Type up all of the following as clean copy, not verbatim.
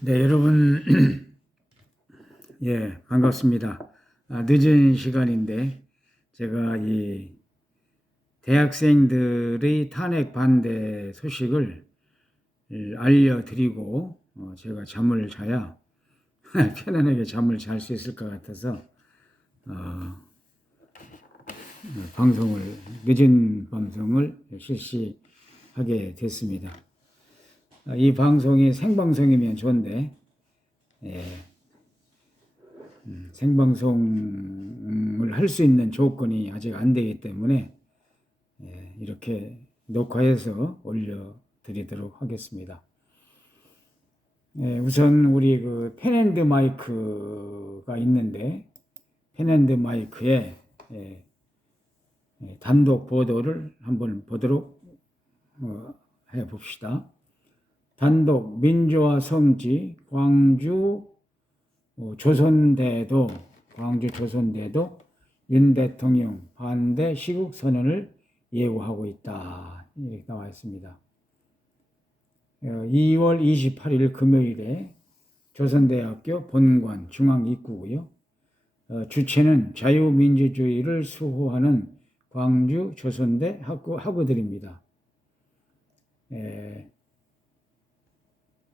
네, 여러분, 예, 반갑습니다. 늦은 시간인데, 제가 이 대학생들의 탄핵 반대 소식을 알려드리고, 제가 잠을 자야 편안하게 잠을 잘 수 있을 것 같아서, 어, 늦은 방송을 실시하게 됐습니다. 이 방송이 생방송이면 좋은데, 예, 생방송을 할 수 있는 조건이 아직 안 되기 때문에 이렇게 녹화해서 올려드리도록 하겠습니다. 우선 우리 그 펜앤드 마이크가 있는데 펜앤드 마이크에 단독 보도를 한번 보도록 해 봅시다. 단독 민주화 성지 광주 조선대도 윤 대통령 반대 시국 선언을 예고하고 있다. 이렇게 나와 있습니다. 2월 28일 금요일에 조선대학교 본관 중앙 입구고요. 주체는 자유민주주의를 수호하는 광주 조선대 학우들입니다.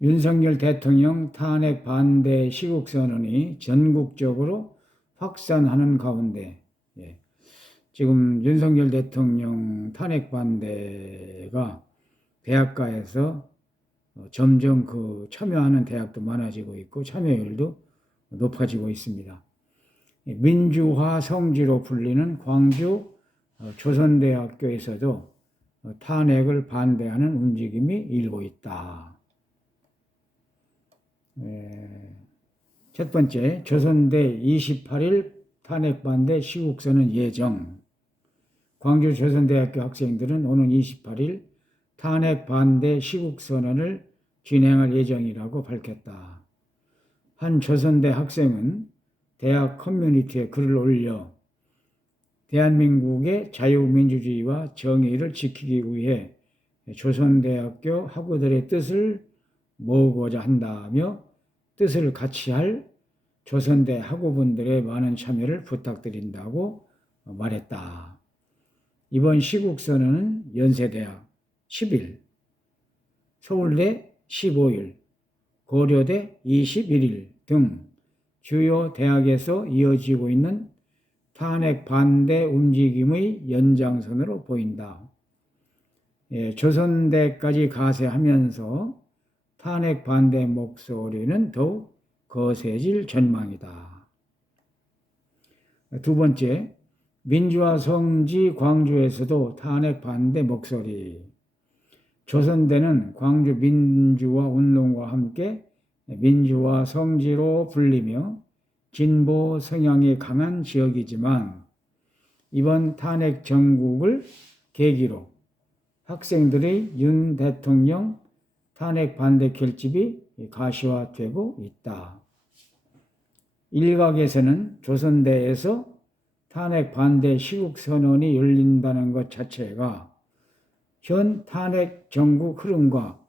윤석열 대통령 탄핵 반대 시국선언이 전국적으로 확산하는 가운데 지금 윤석열 대통령 탄핵 반대가 대학가에서 점점 참여하는 대학도 많아지고 있고 참여율도 높아지고 있습니다. 민주화 성지로 불리는 광주 조선대학교에서도 탄핵을 반대하는 움직임이 일고 있다. 첫 번째, 조선대 28일 탄핵 반대 시국선언 예정. 광주 조선대학교 학생들은 오는 28일 탄핵 반대 시국선언을 진행할 예정이라고 밝혔다. 한 조선대 학생은 대학 커뮤니티에 글을 올려 대한민국의 자유민주주의와 정의를 지키기 위해 조선대학교 학우들의 뜻을 모으고자 한다며 뜻을 같이 할 조선대 학우분들의 많은 참여를 부탁드린다고 말했다. 이번 시국선언은 연세대학 10일, 서울대 15일, 고려대 21일 등 주요 대학에서 이어지고 있는 탄핵 반대 움직임의 연장선으로 보인다. 조선대까지 가세하면서 탄핵 반대 목소리는 더욱 거세질 전망이다. 두 번째, 민주화 성지 광주에서도 탄핵 반대 목소리. 조선대는 광주 민주화 운동과 함께 민주화 성지로 불리며 진보 성향이 강한 지역이지만 이번 탄핵 정국을 계기로 학생들의 윤 대통령 탄핵 반대 결집이 가시화되고 있다. 일각에서는 조선대에서 탄핵 반대 시국선언이 열린다는 것 자체가 현 탄핵 정국 흐름과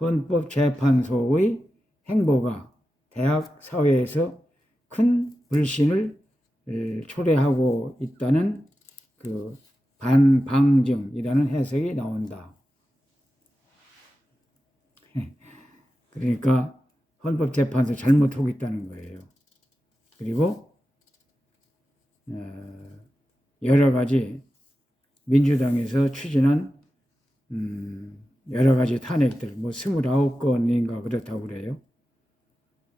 헌법재판소의 행보가 대학 사회에서 큰 불신을 초래하고 있다는 반방증이라는 해석이 나온다. 그러니까 헌법재판소 잘못하고 있다는 거예요. 그리고 여러 가지 민주당에서 추진한 여러 가지 탄핵들, 29건인가 그렇다고 그래요.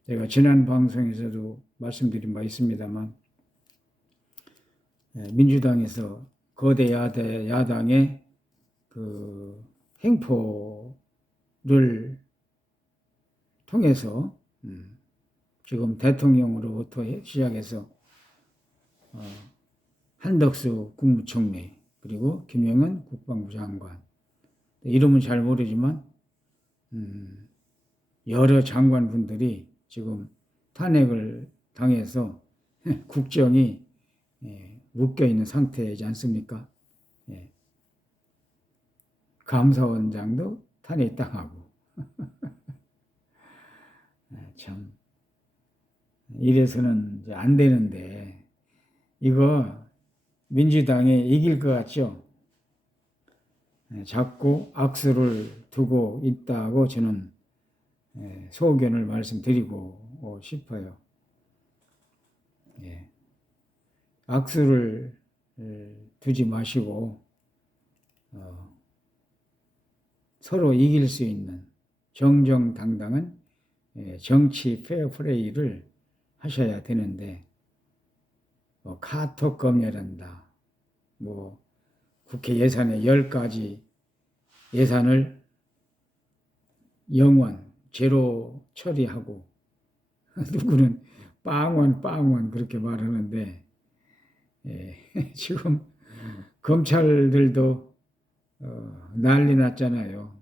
제가 지난 방송에서도 말씀드린 바 있습니다만 민주당에서 거대 야당의 행포를 통해서 지금 대통령으로부터 시작해서 한덕수 국무총리 그리고 김영은 국방부 장관 이름은 잘 모르지만 여러 장관분들이 지금 탄핵을 당해서 국정이 묶여있는 상태이지 않습니까? 감사원장도 탄핵당하고 참 이래서는 이제 안 되는데 이거 민주당이 이길 것 같죠? 자꾸 악수를 두고 있다고 저는 소견을 말씀드리고 싶어요. 악수를 두지 마시고 서로 이길 수 있는 정정당당한 정치 페어플레이를 하셔야 되는데 카톡 검열한다. 국회 예산의 10가지 예산을 영원 제로 처리하고 누구는 빵원 그렇게 말하는데 지금 검찰들도 난리 났잖아요.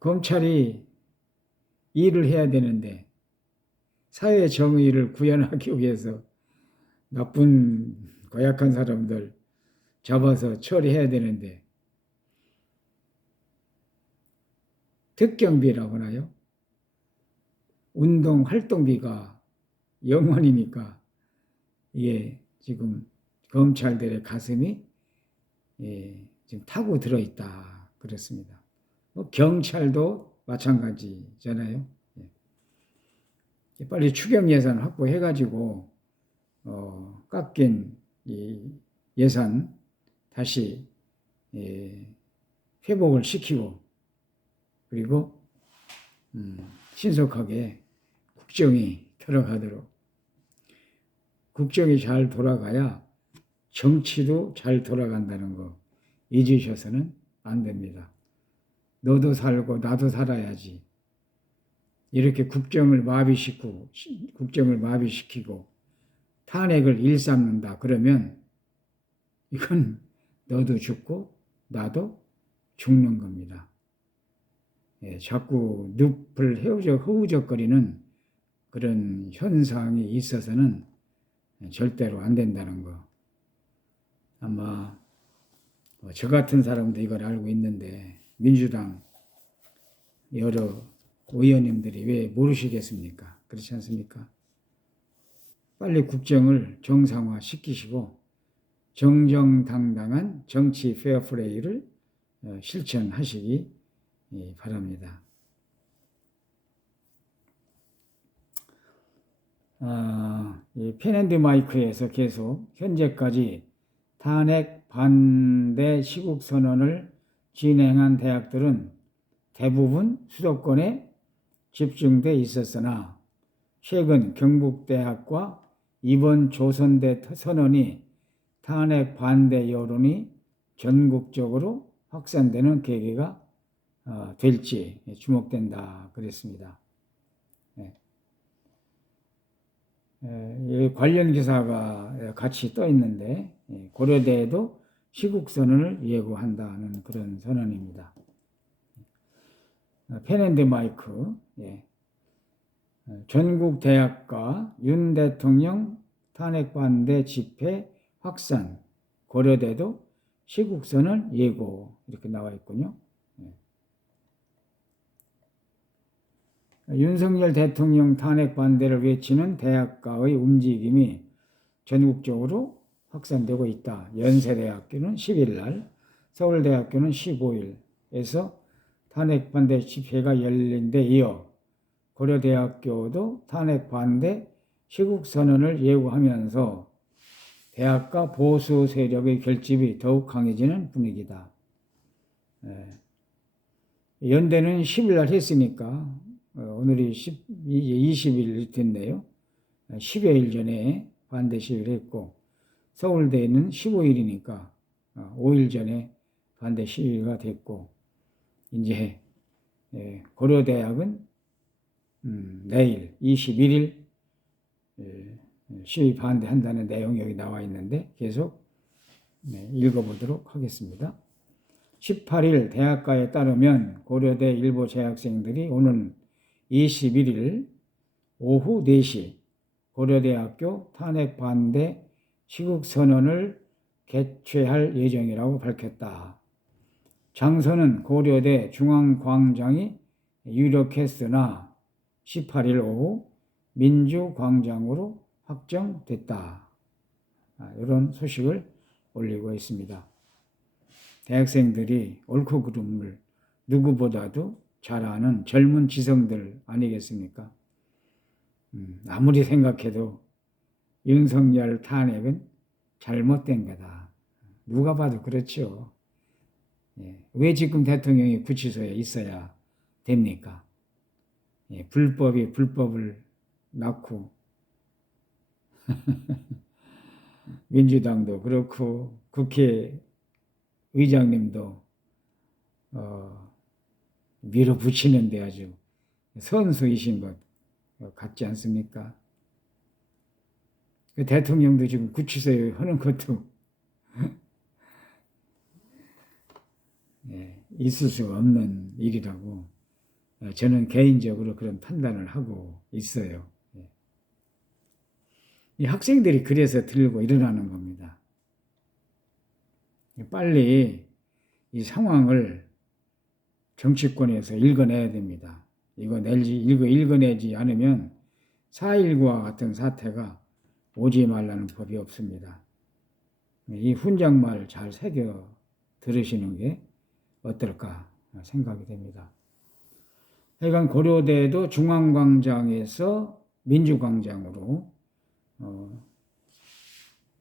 검찰이 일을 해야 되는데 사회 정의를 구현하기 위해서 나쁜 고약한 사람들 잡아서 처리해야 되는데 특경비라고 하나요? 운동 활동비가 영원이니까 이게 지금 검찰들의 가슴이 지금 타고 들어있다 그렇습니다. 경찰도 마찬가지잖아요. 빨리 추경 예산 확보해가지고 깎인 이 예산 다시 회복을 시키고 그리고 신속하게 국정이 돌아가도록 국정이 잘 돌아가야 정치도 잘 돌아간다는 거 잊으셔서는 안 됩니다. 너도 살고 나도 살아야지. 이렇게 국정을 마비시키고 탄핵을 일삼는다. 그러면 이건 너도 죽고 나도 죽는 겁니다. 자꾸 늪을 허우적거리는 그런 현상이 있어서는 절대로 안 된다는 거. 아마 저 같은 사람도 이걸 알고 있는데 민주당 여러 의원님들이 왜 모르시겠습니까? 그렇지 않습니까? 빨리 국정을 정상화 시키시고 정정당당한 정치 페어플레이를 실천하시기 바랍니다. 이 펜앤드마이크에서 계속 현재까지 탄핵 반대 시국 선언을 진행한 대학들은 대부분 수도권에 집중돼 있었으나 최근 경북대학과 이번 조선대 선언이 탄핵 반대 여론이 전국적으로 확산되는 계기가 될지 주목된다 그랬습니다. 관련 기사가 같이 떠 있는데 고려대에도 시국선언을 예고한다는 그런 선언입니다. 펜앤드마이크 전국 대학가 윤 대통령 탄핵 반대 집회 확산 고려대도 시국선언 예고 이렇게 나와 있군요. 윤석열 대통령 탄핵 반대를 외치는 대학가의 움직임이 전국적으로 확산되고 있다. 연세대학교는 10일 날, 서울대학교는 15일에서 탄핵 반대 집회가 열린 데 이어 고려대학교도 탄핵 반대 시국선언을 예고하면서 대학가 보수 세력의 결집이 더욱 강해지는 분위기다. 연대는 10일 날 했으니까 오늘이 20일 됐네요. 10여일 전에 반대 시위를 했고 서울대는 15일이니까 5일 전에 반대 시위가 됐고 이제 고려대학은 내일 21일 시위 반대한다는 내용이 여기 나와 있는데 계속 읽어보도록 하겠습니다. 18일 대학가에 따르면 고려대 일부 재학생들이 오는 21일 오후 4시 고려대학교 탄핵 반대 시국선언을 개최할 예정이라고 밝혔다. 장소는 고려대 중앙광장이 유력했으나 18일 오후 민주광장으로 확정됐다. 이런 소식을 올리고 있습니다. 대학생들이 옳고 그름을 누구보다도 잘 아는 젊은 지성들 아니겠습니까? 아무리 생각해도 윤석열 탄핵은 잘못된 거다. 누가 봐도 그렇죠. 왜 지금 대통령이 구치소에 있어야 됩니까? 불법이 불법을 낳고 민주당도 그렇고 국회의장님도 밀어붙이는데 아주 선수이신 것 같지 않습니까? 대통령도 지금 구치소에 하는 것도 있을 수 없는 일이라고 저는 개인적으로 그런 판단을 하고 있어요. 이 학생들이 그래서 들고 일어나는 겁니다. 빨리 이 상황을 정치권에서 읽어내야 됩니다. 읽어내지 않으면 4.19와 같은 사태가 오지 말라는 법이 없습니다. 이 훈장말 잘 새겨 들으시는 게 어떨까 생각이 됩니다. 하여간 고려대도 중앙광장에서 민주광장으로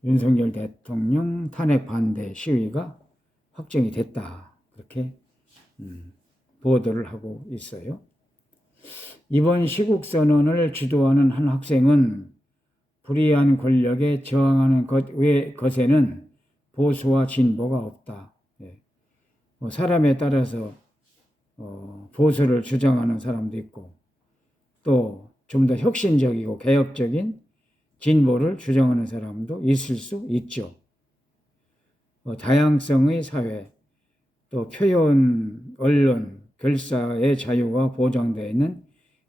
윤석열 대통령 탄핵 반대 시위가 확정이 됐다. 그렇게 보도를 하고 있어요. 이번 시국선언을 주도하는 한 학생은 불의한 권력에 저항하는 것에는 보수와 진보가 없다. 사람에 따라서 보수를 주장하는 사람도 있고 또 좀 더 혁신적이고 개혁적인 진보를 주장하는 사람도 있을 수 있죠. 다양성의 사회, 또 표현, 언론, 결사의 자유가 보장되어 있는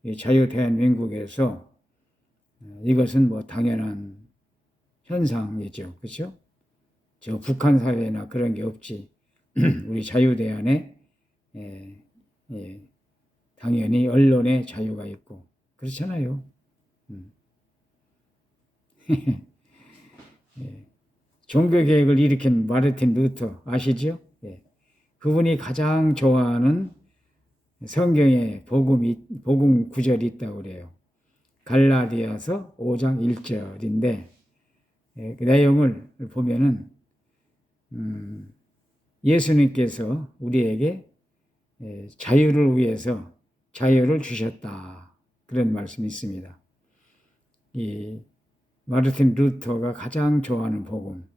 이 자유 대한민국에서 이것은 뭐 당연한 현상이죠. 그렇죠? 저 북한 사회나 그런 게 없지. 우리 자유대안에 당연히 언론의 자유가 있고 그렇잖아요. 종교개혁을 일으킨 마르틴 루터 아시죠? 그분이 가장 좋아하는 성경에 복음 구절이 있다고 그래요. 갈라디아서 5장 1절인데 그 내용을 보면은 예수님께서 우리에게 자유를 위해서 자유를 주셨다. 그런 말씀이 있습니다. 이 마르틴 루터가 가장 좋아하는 복음,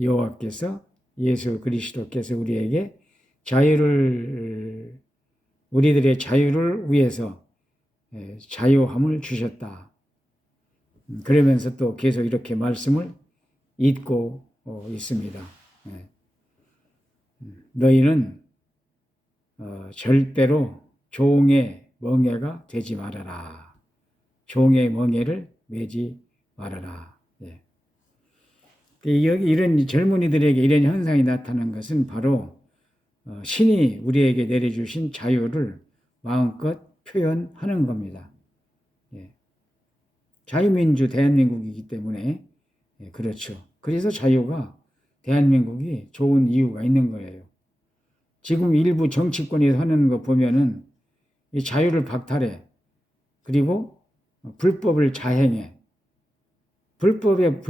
여호와께서 예수 그리스도께서 우리에게 우리들의 자유를 위해서 자유함을 주셨다. 그러면서 또 계속 이렇게 말씀을 잇고 있습니다. 너희는 절대로 종의 멍에가 되지 말아라. 종의 멍에를 매지 말아라. 여기 이런 젊은이들에게 이런 현상이 나타난 것은 바로 신이 우리에게 내려주신 자유를 마음껏 표현하는 겁니다. 자유민주 대한민국이기 때문에 그렇죠. 그래서 자유가 대한민국이 좋은 이유가 있는 거예요. 지금 일부 정치권이 하는 거 보면은 이 자유를 박탈해. 그리고 불법을 자행해. 불법을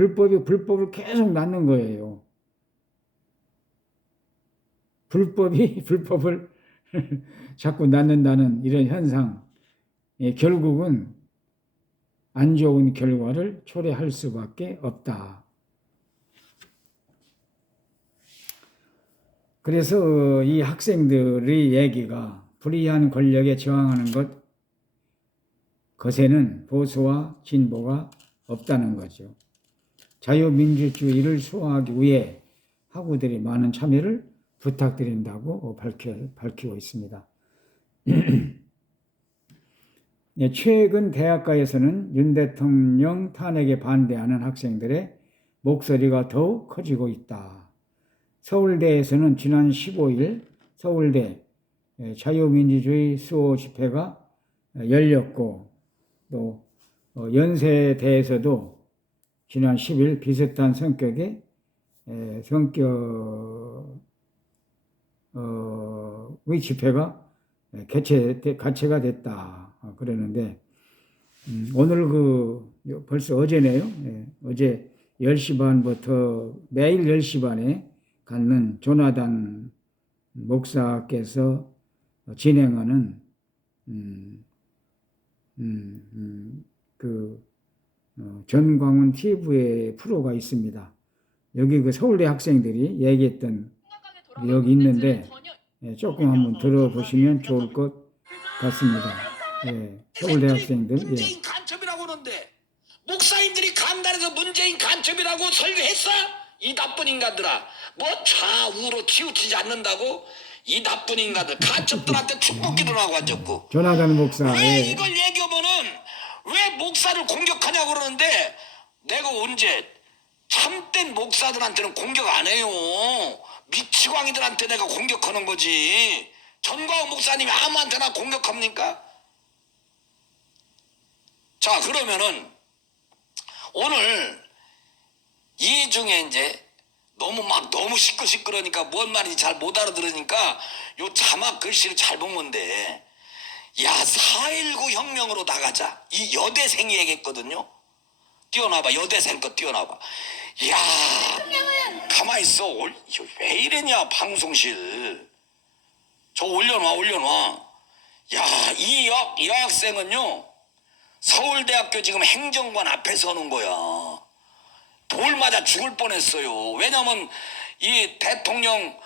계속 낳는 거예요. 불법을 자꾸 낳는다는 이런 현상. 결국은 안 좋은 결과를 초래할 수밖에 없다. 그래서 이 학생들의 얘기가 불의한 권력에 저항하는 것에는 보수와 진보가 없다는 거죠. 자유민주주의를 수호하기 위해 학우들이 많은 참여를 부탁드린다고 밝히고 있습니다. 최근 대학가에서는 윤 대통령 탄핵에 반대하는 학생들의 목소리가 더욱 커지고 있다. 서울대에서는 지난 15일 서울대 자유민주주의 수호 집회가 열렸고 또 연세대에서도 지난 10일 비슷한 성격의 성격의 집회가 개최가 됐다 그러는데 오늘 벌써 어제네요. 어제 10시 반부터 매일 10시 반에 갖는 조나단 목사께서 진행하는 전광훈 TV의 프로가 있습니다. 여기 서울대 학생들이 얘기했던 여기 있는데 조금 한번 들어보시면 좋을 것 같습니다. 서울대 학생들. 문재인 간첩이라고 하는데 목사님들이 강단에서 문재인 간첩이라고 설교했어? 이 나쁜 인간들아. 뭐 좌우로 치우치지 않는다고? 이 나쁜 인간들 간첩들한테 축복기도를 하고 앉았고. 조나단 목사. 왜 이걸 얘기하면은 왜 목사를 공격하냐고 그러는데 내가 언제 참된 목사들한테는 공격 안 해요. 미치광이들한테 내가 공격하는 거지. 전광훈 목사님이 아무한테나 공격합니까? 자, 그러면은 오늘 이 중에 이제 너무 시끄러니까 뭔 말인지 잘 못 알아들으니까 요 자막 글씨를 잘 보면 돼. 야, 4.19 혁명으로 나가자. 이 여대생이 얘기했거든요. 띄워놔봐. 여대생 거 띄워놔봐. 야, 가만히 있어. 왜 이러냐 방송실. 저 올려놔. 야, 이 여학생은요 서울대학교 지금 행정관 앞에 서는 거야. 돌 맞아 죽을 뻔했어요. 왜냐면 이 대통령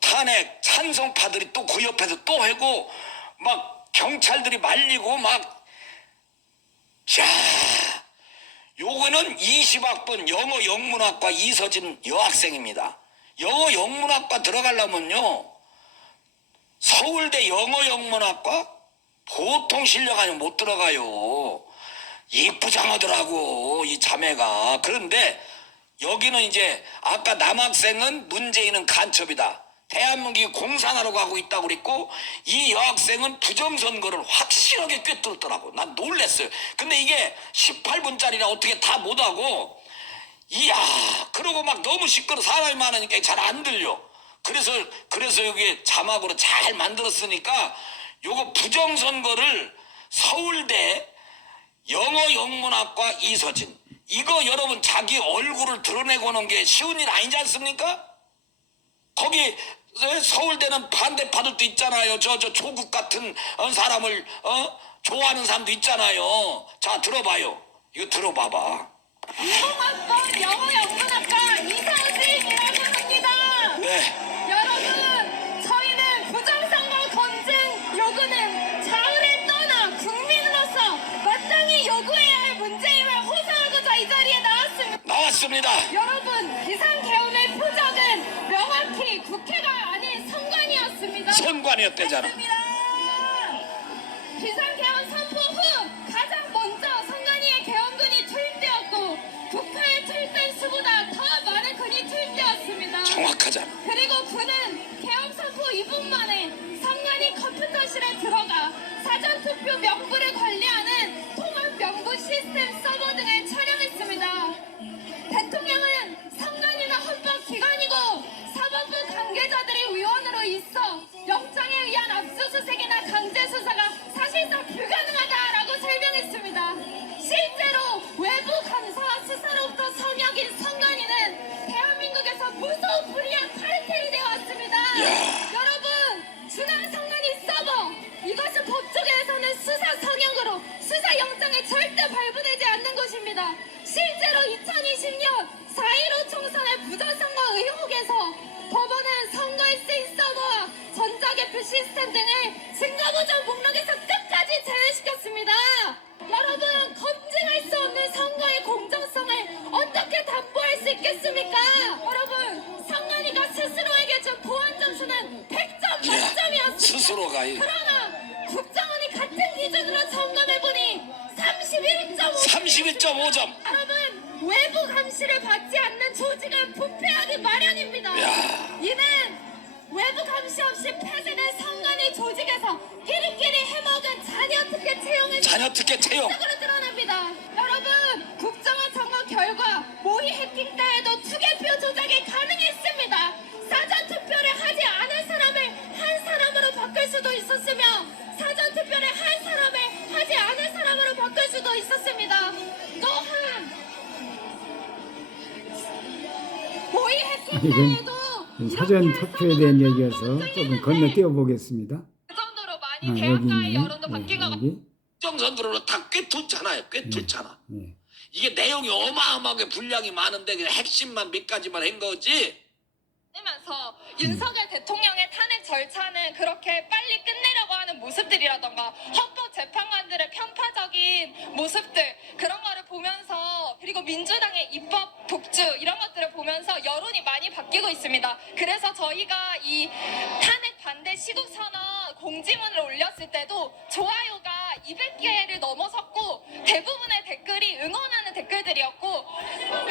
탄핵 찬성파들이 또 그 옆에서 또 하고 막 경찰들이 말리고 막. 자, 요거는 20학번 영어 영문학과 이서진 여학생입니다. 영어 영문학과 들어가려면요 서울대 영어 영문학과 보통 실력 아니면 못 들어가요. 이쁘장하더라고 이 자매가. 그런데 여기는 이제 아까 남학생은 문재인은 간첩이다. 대한민국이 공산화로 가고 있다고 그랬고 이 여학생은 부정선거를 확실하게 꿰뚫었더라고. 난 놀랬어요. 근데 이게 18분짜리라 어떻게 다 못하고 이야 그러고 막 너무 시끄러 사람이 많으니까 잘 안 들려. 그래서 여기 자막으로 잘 만들었으니까 요거 부정선거를 서울대 영어 영문학과 이서진 이거 여러분 자기 얼굴을 드러내고 오는 게 쉬운 일 아니지 않습니까? 거기 서울대는 반대파들도 있잖아요. 저 조국 같은 사람을 좋아하는 사람도 있잖아요. 자 들어봐요. 이거 들어봐봐. 이공학번 영어 영문학과 이서진이라고 합니다. 네. 여러분 저희는 부정선거 검증 요구는 자의를 떠나 국민으로서 마땅히 요구해야 할 문제임을 호소하고자 이 자리에 나왔습니다. 여러분 비상계엄의 표적은 명확히 국회가 아닌 선관위였습니다. 선관위였대잖아. 비상계엄 선포 후 가장 먼저 선관위의 계엄군이 투입되었고 국회에 투입된 수보다 더 많은 군이 투입되었습니다. 정확하잖아. 그리고 군은 계엄 선포 2분 만에 선관위 컴퓨터실에 들어가 사전투표 명부를 관리하는 통합 명부 시스템 서버 등을 촬영했습니다. 대통령은 선관위는 헌법기관이고 사법부 관계자들이 위원으로 있어 영장에 의한 압수수색이나 강제수사가 사실상 불가능하다라고 설명했습니다. 실제로 외부 감사와 수사로부터 성역인 선관위는 대한민국에서 무서운 불이한 카르텔이 되어 왔습니다. 여러분, 중앙선관위 서버 이것은 법조계에서는 수사 성역으로 수사 영장에 절대 발부되지 않는 것입니다. 실제로 2020년 4.15 총선의 부정선거 의혹에서 법원은 선거에 쓰인 서버와 전자개표 시스템 등을 증거보전 목록에서 끝까지 제외시켰습니다. 여러분, 검증할 수 없는 선거의 공정성을 어떻게 담보할 수 있겠습니까? 여러분, 선관위가 스스로에게 준 보안 점수는 100점 만점이었습니다. 스스로가 그러나 국정원이 같은 기준으로 점검해보니 31.5점. 여러분, 외부 감시를 받지 않는 조직은 부패하기 마련입니다. 야. 이는 외부 감시 없이 폐쇄된 선관위 조직에서 끼리끼리 해먹은 자녀 특혜 채용을 자녀 특혜 채용. 으로 드러납니다. 여러분, 국정원 점거 결과 모의 해킹 때에도 투개표 조작이 가능했습니다. 사전 투표를 하지 않은 사람을 한 사람으로 바꿀 수도 있었으며 사전 투표를 한 사람을 하지 않은 사람으로 바꿀 수도 있었습니다. 또한 모의 해킹 때에도 사전 투표에 대한 얘기여서 조금 건너뛰어 보겠습니다. 그 정도로 많이 여기 대학가의 있네. 여론도 바뀐 것 여기. 국정선거로 다 꿰뚫잖아요. 꿰뚫잖아. 예. 이게 내용이 어마어마하게 분량이 많은데 그냥 핵심만 몇 가지만 한 거지. 면서 윤석열 대통령의 탄핵 절차는 그렇게 빨리 끝내려고 하는 모습들이라던가 헌법재판관들의 편파적인 모습들 그런 거를 보면서 그리고 민주당의 입법 독주 이런 것들을 보면서 여론이 많이 바뀌고 있습니다. 그래서 저희가 이 탄핵 반대 시국선언 공지문을 올렸을 때도 좋아요가 200개를 넘어섰고 대부분의 댓글이 응원하는 댓글들이었고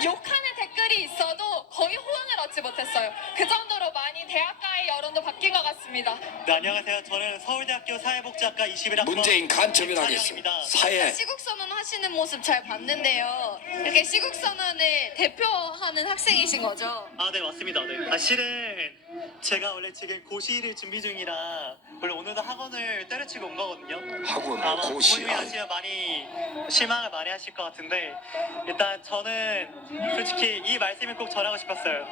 욕하는 댓글이 있어도 거의 호응을 얻지 못했어요. 그 정도로 많이 대학가의 여론도 바뀐 것 같습니다. 네, 안녕하세요. 저는 서울대학교 사회복지학과 21학번 문재인 간첩이라겠습니다. 사회. 시국선언 하시는 모습 잘 봤는데요. 이렇게 시국선언을 대표하는 학생이신 거죠? 아, 네, 맞습니다. 네. 실은 제가 원래 지금 고시를 준비 중이라 원래 오늘도 학원을 때려치고 온 거거든요. 학원 아마 고시. 부모님이 아시면 많이 실망을 많이 하실 것 같은데 일단 저는 솔직히 이 말씀을 꼭 전하고 싶었어요.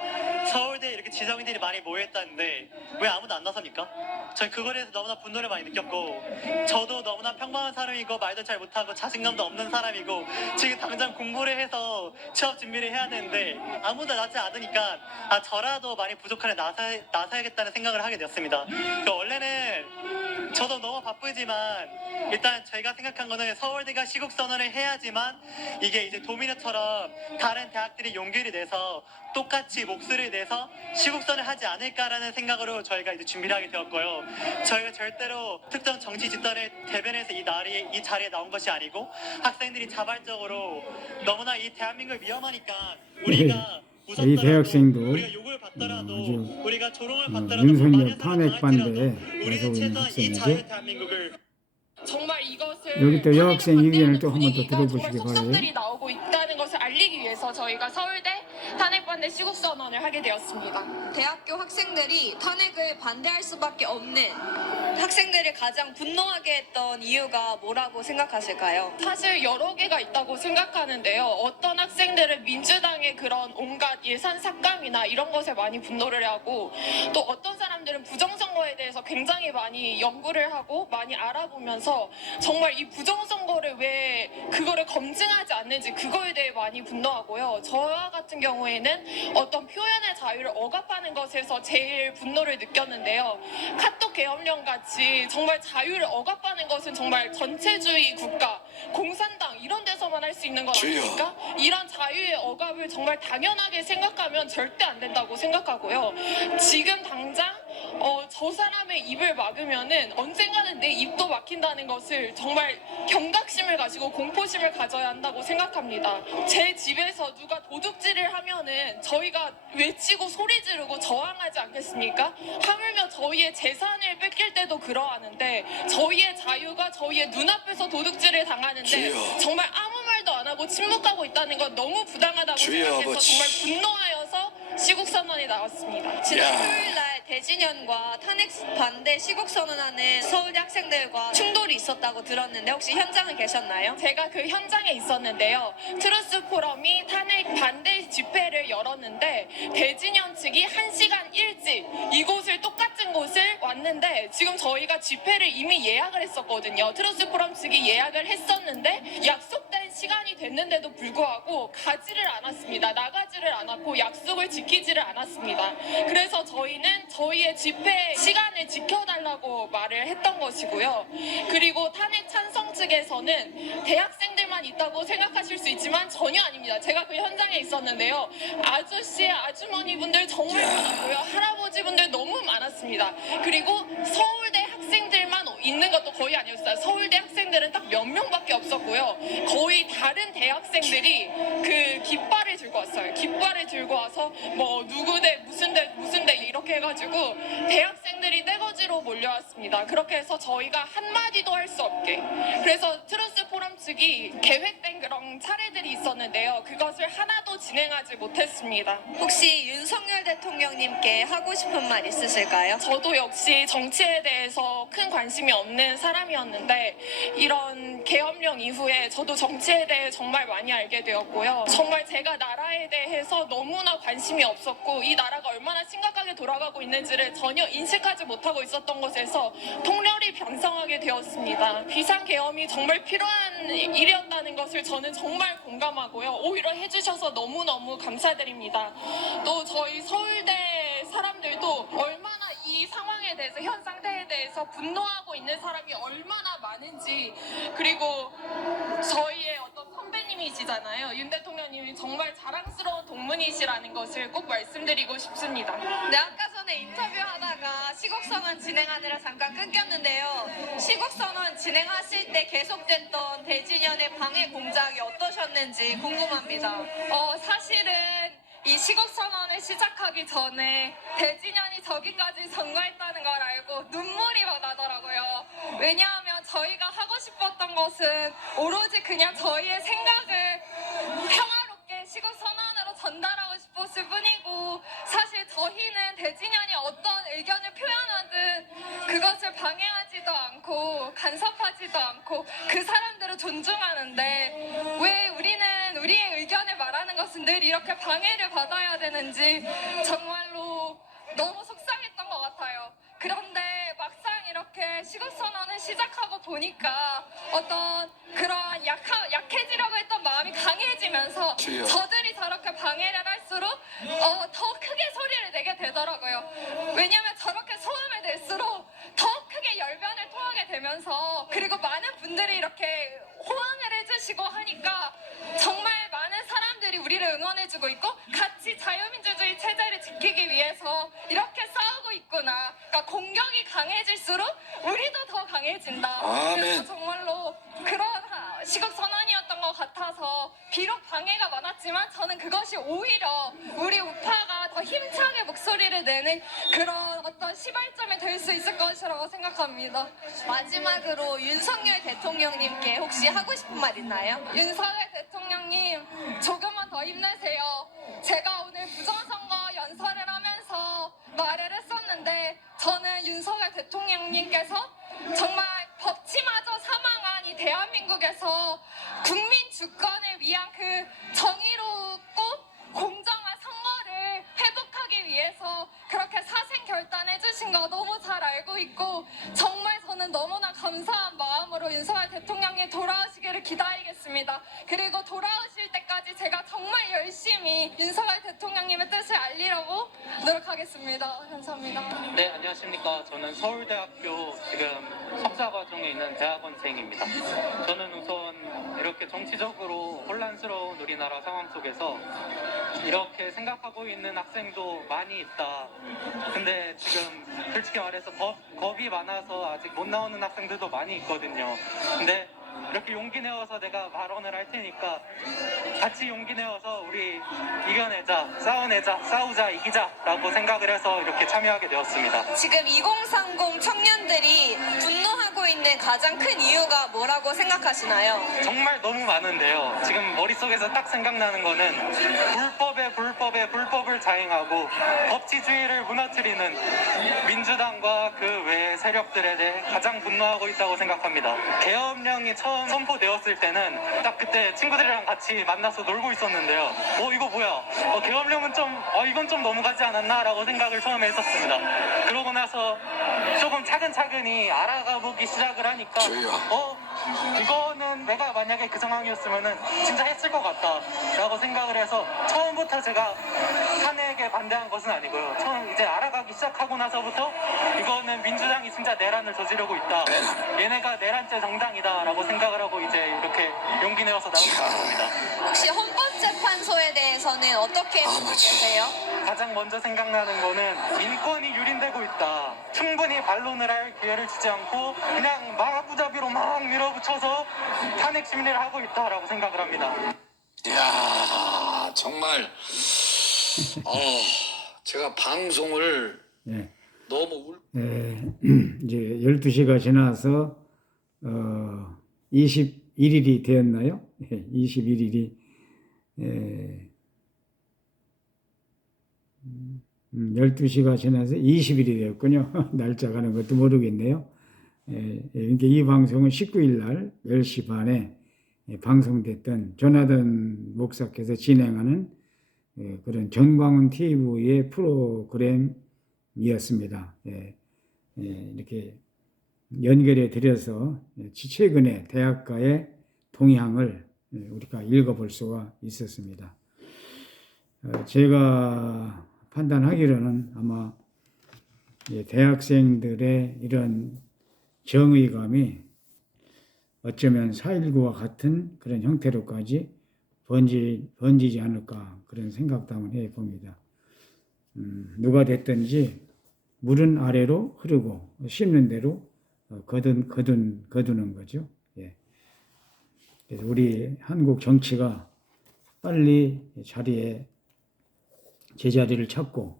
서울대에 이렇게 지성인들이 많이 모여있다는데 왜 아무도 안 나섭니까? 전 그거에 대해서 너무나 분노를 많이 느꼈고 저도 너무나 평범한 사람이고 말도 잘 못하고 자신감도 없는 사람이고 지금 당장 공부를 해서 취업 준비를 해야 되는데 아무도 나지 않으니까 아 저라도 많이 부족하네 나서야겠다는 생각을 하게 되었습니다. 그러니까 원래는 저도 너무 바쁘지만 일단 저희가 생각한 거는 서울대가 시국선언을 해야지만 이게 이제 도미노처럼 다른 대학들이 용기를 내서 똑같이 목소리를 내서 시국선언을 하지 않을까라는 생각으로 저희가 이제 준비를 하게 되었고요. 저희가 절대로 특정 정치 집단을 대변해서 이 자리에 나온 것이 아니고 학생들이 자발적으로 너무나 이 대한민국이 위험하니까 우리가 이 대학생도 우리가 욕을 받더라도 아주 우리가 조롱을 받더라도 윤석열 만약에 탄핵 당할지라도 반대에 우리는 나서고 있는 최소한 이 학생이죠. 자유 대한민국을 정말 이것을 여기 또 여학생 의견을 또 한번 더 분위기가 들어보시기 정말 바라요. 속성들이 나오고 있다는 것을 알리기 위해서 저희가 서울대 탄핵 반대 시국선언을 하게 되었습니다. 대학교 학생들이 탄핵을 반대할 수밖에 없는 학생들을 가장 분노하게 했던 이유가 뭐라고 생각하실까요? 사실 여러 개가 있다고 생각하는데요. 어떤 학생들은 민주당의 그런 온갖 예산 삭감이나 이런 것에 많이 분노를 하고 또 어떤 사람들은 부정선거에 대해서 굉장히 많이 연구를 하고 많이 알아보면서 정말 이 부정선거를 왜 그거를 검증하지 않는지 그거에 대해 많이 분노하고요. 저와 같은 경우에는 어떤 표현의 자유를 억압하는 것에서 제일 분노를 느꼈는데요. 카톡 계엄령 같이 정말 자유를 억압하는 것은 정말 전체주의 국가, 공산당 이런 데서만 할 수 있는 것 주여. 아닙니까? 이런 자유의 억압을 정말 당연하게 생각하면 절대 안 된다고 생각하고요. 지금 당장 저 사람의 입을 막으면은 언젠가는 내 입도 막힌다는 것을 정말 경각심을 가지고 공포심을 가져야 한다고 생각합니다. 제 집에서 누가 도둑질을 하면은 저희가 외치고 소리 지르고 저항하지 않겠습니까? 하물며 저희의 재산을 뺏길 때도 그러하는데 저희의 자유가 저희의 눈앞에서 도둑질을 당하는데 주여. 정말 아무 말도 안 하고 침묵하고 있다는 건 너무 부당하다고 주여 생각해서 아버지. 정말 분노하여서 시국선언이 나왔습니다. 지난 야. 토요일 날 대진연과 탄핵 반대 시국선언하는 서울대 학생들과 충돌이 있었다고 들었는데 혹시 현장에 계셨나요? 제가 그 현장에 있었는데요. 트루스 포럼이 탄핵 반대 집회를 열었는데 대진연 측이 1시간 일찍 이곳을 똑같은 곳을 왔는데 지금 저희가 집회를 이미 예약을 했었거든요. 트루스 포럼 측이 예약을 했었는데 약속된 시간이 됐는데도 불구하고 가지를 않았습니다. 나가지를 않았고 약속을 지키지를 않았습니다. 그래서 저희는 저희의 집회 시간을 지켜달라고 말을 했던 것이고요. 그리고 탄핵 찬성 측에서는 대학생들만 있다고 생각하실 수 있지만 전혀 아닙니다. 제가 그 현장에 있었는데요. 아저씨, 아주머니 분들 정말 많았고요. 할아버지 분들 너무 많았습니다. 그리고 서울대 학생 학생들만 있는 것도 거의 아니었어요. 서울대 학생들은 딱 몇 명밖에 없었고요. 거의 다른 대학생들이 그 깃발을 들고 왔어요. 깃발을 들고 와서 뭐 누구대 무슨 대 이렇게 해가지고 대학생들이 떼거지로 몰려왔습니다. 그렇게 해서 저희가 한마디도 할 수 없게. 그래서 트루스 포럼 측이 계획된 그런 차례들이 있었는데요. 그것을 하나도 진행하지 못했습니다. 혹시 윤석열 대통령님께 하고 싶은 말 있으실까요? 저도 역시 정치에 대해서 큰 관심이 없는 사람이었는데 이런 계엄령 이후에 저도 정치에 대해 정말 많이 알게 되었고요. 정말 제가 나라에 대해서 너무나 관심이 없었고 이 나라가 얼마나 심각하게 돌아가고 있는지를 전혀 인식하지 못하고 있었던 것에서 통렬히 반성하게 되었습니다. 비상계엄이 정말 필요한 일이었다는 것을 저는 정말 공감하고요. 오히려 해주셔서 너무너무 감사드립니다. 또 저희 서울대 사람들도 얼마나 이 상황에 대해서 현 상태에 대해서 분노하고 있는 사람이 얼마나 많은지 그리고 저희의 어떤 선배님이시잖아요. 윤 대통령님이 정말 자랑스러운 동문이시라는 것을 꼭 말씀드리고 싶습니다. 네, 아까 전에 인터뷰하다가 시국선언 진행하느라 잠깐 끊겼는데요. 시국선언 진행하실 때 계속됐던 대진연의 방해 공작이 어떠셨는지 궁금합니다. 사실은 이 시국선언을 시작하기 전에 대진연이 저기까지 전가했다는 걸 알고 눈물이 막 나더라고요. 왜냐하면 저희가 하고 싶었던 것은 오로지 그냥 저희의 생각을 평화롭게 시국선언으로 전달하고 싶었을 뿐이고 사실 저희는 대진연이 어떤 의견을 표현하든 그것을 방해하지도 않고 간섭하지도 않고 그 사람들을 존중하는데 왜 우리는 우리의 의견을 말하는 것은 늘 이렇게 방해를 받아야 되는지 정말로 너무 속상했던 것 같아요. 그런데 막상 이렇게 시국선언을 시작하고 보니까 어떤 그러한 약해지려고 했던 마음이 강해지면서 저들이 저렇게 방해를 할수록 더 크게 소리를 내게 되더라고요. 왜냐하면 저렇게 소음을 낼수록 더 크게 열변을 토하게 되면서 그리고 많은 분들이 이렇게 호응을 해주시고 하니까 정말 많은 사람들이 우리를 응원해주고 있고 같이 자유민주주의 체제를 지키기 위해서 이렇게 싸우고 있구나. 그러니까 공격이 강해질수록 우리도 더 강해진다. 아멘. 그래서 정말로 그런 시국선언이었던 것 같아서 비록 방해가 많았지만 저는 그것이 오히려 우리 우파가 더 힘차게 목소리를 내는 그런 어떤 시발점이 될 수 있을 것이라고 생각합니다. 마지막으로 윤석열 대통령님께 혹시 하고 싶은 말 있나요? 윤석열 대통령님 조금만 더 힘내세요. 제가 오늘 부정선거 연설을 하면서 말을 했었는데 저는 윤석열 대통령님께서 정말 법치마저 사망한 이 대한민국에서 국민 주권을 위한 그 정의롭고 공정한 선거를 회복하기 위해서 그렇게 사생 결단해 주신 거 너무 잘 알고 있고 정말 저는 너무나 감사한 마음으로 윤석열 대통령이 돌아오시기를 기다리겠습니다. 그리고 돌아오실 때까지 제가 정말 열심히 윤석열 대통령님의 뜻을 알리려고 노력하겠습니다. 감사합니다. 네, 안녕하십니까. 저는 서울대학교 지금 석사 과정에 있는 대학원생입니다. 저는 우선 이렇게 정치적으로 혼란스러운 우리나라 상황 속에서 이렇게 생각하고 있는 학생도 많이 있다. 근데 지금 솔직히 말해서 겁이 많아서 아직 못 나오는 학생들도 많이 있거든요. 근데 이렇게 용기 내어서 내가 발언을 할 테니까 같이 용기 내어서 우리 이겨내자, 싸우자, 이기자라고 생각을 해서 이렇게 참여하게 되었습니다. 지금 2030 청년들이 분노하고 있는 가장 큰 이유가 뭐라고 생각하시나요? 정말 너무 많은데요. 지금 머릿속에서 딱 생각나는 거는 불법을 자행하고 법치주의를 무너뜨리는 민주당과 그 외의 세력들에 대해 가장 분노하고 있다고 생각합니다. 계엄령이 처음 선포되었을 때는 딱 그때 친구들이랑 같이 만나서 놀고 있었는데요. 이거 뭐야? 계엄령은 이건 좀 넘어가지 않았나? 라고 생각을 처음에 했었습니다. 그러고 나서 조금 차근차근히 알아가 보기 시작을 하니까 이거는 내가 만약에 그 상황이었으면은 진짜 했을 것 같다 라고 생각을 해서 처음부터 제가 탄핵에 반대한 것은 아니고요. 처음 이제 알아가기 시작하고 나서부터 이거는 민주당이 진짜 내란을 저지르고 있다. 얘네가 내란죄 정당이다 라고 생각을 하고 이제 이렇게 용기 내어서 나오게 됐습니다. 혹시 헌법재판소에 대해서는 어떻게 보세요? 가장 먼저 생각나는 거는 민권이 유린되고 있다. 충분히 반론을 할 기회를 주지 않고 그냥 마구잡이로 막 밀어붙여서 탄핵 심리를 하고 있다라고 생각을 합니다. 이야, 정말, 제가 방송을 예. 너무 이제 12시가 지나서 21일이 되었나요? 21일이 12시가 지나서 20일이 되었군요. 날짜 가는 것도 모르겠네요. 그러니까 이 방송은 19일 날 10시 반에 방송됐던 조나단 목사께서 진행하는 그런 전광훈 TV의 프로그램이었습니다. 이렇게 연결해 드려서 최근에 대학가의 동향을 우리가 읽어볼 수가 있었습니다. 제가 판단하기로는 아마 대학생들의 이런 정의감이 어쩌면 4.19와 같은 그런 형태로까지 번지지 않을까 그런 생각도 한번 해봅니다. 누가 됐든지 물은 아래로 흐르고 씹는 대로 거두는 거죠. 예. 그래서 우리 한국 정치가 빨리 제자리를 찾고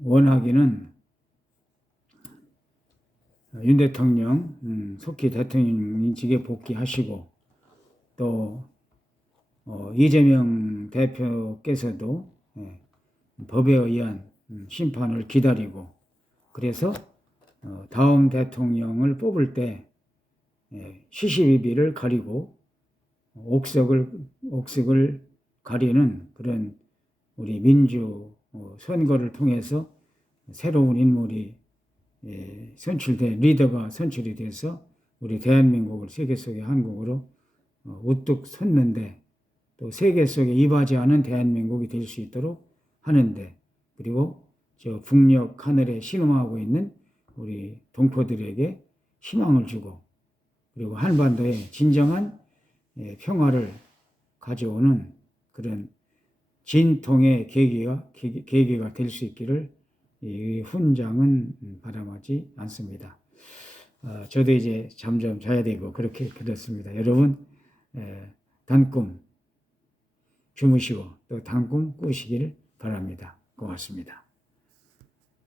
원하기는 윤 대통령 속히 대통령직에 복귀하시고 또 이재명 대표께서도 법에 의한 심판을 기다리고 그래서 다음 대통령을 뽑을 때 시시비비를 가리고 옥석을 가리는 그런 우리 민주 선거를 통해서 새로운 인물이 리더가 선출이 돼서 우리 대한민국을 세계 속의 한국으로 우뚝 섰는데 또 세계 속에 이바지 않은 대한민국이 될 수 있도록 하는데 그리고 저 북녘 하늘에 신음하고 있는 우리 동포들에게 희망을 주고 그리고 한반도에 진정한 평화를 가져오는 그런 진통의 계기가 될 수 있기를 이 훈장은 바람하지 않습니다. 저도 이제 잠좀 자야 되고 그렇게 그렇습니다. 여러분 단꿈 주무시고 또 단꿈 꾸시기를 바랍니다. 고맙습니다.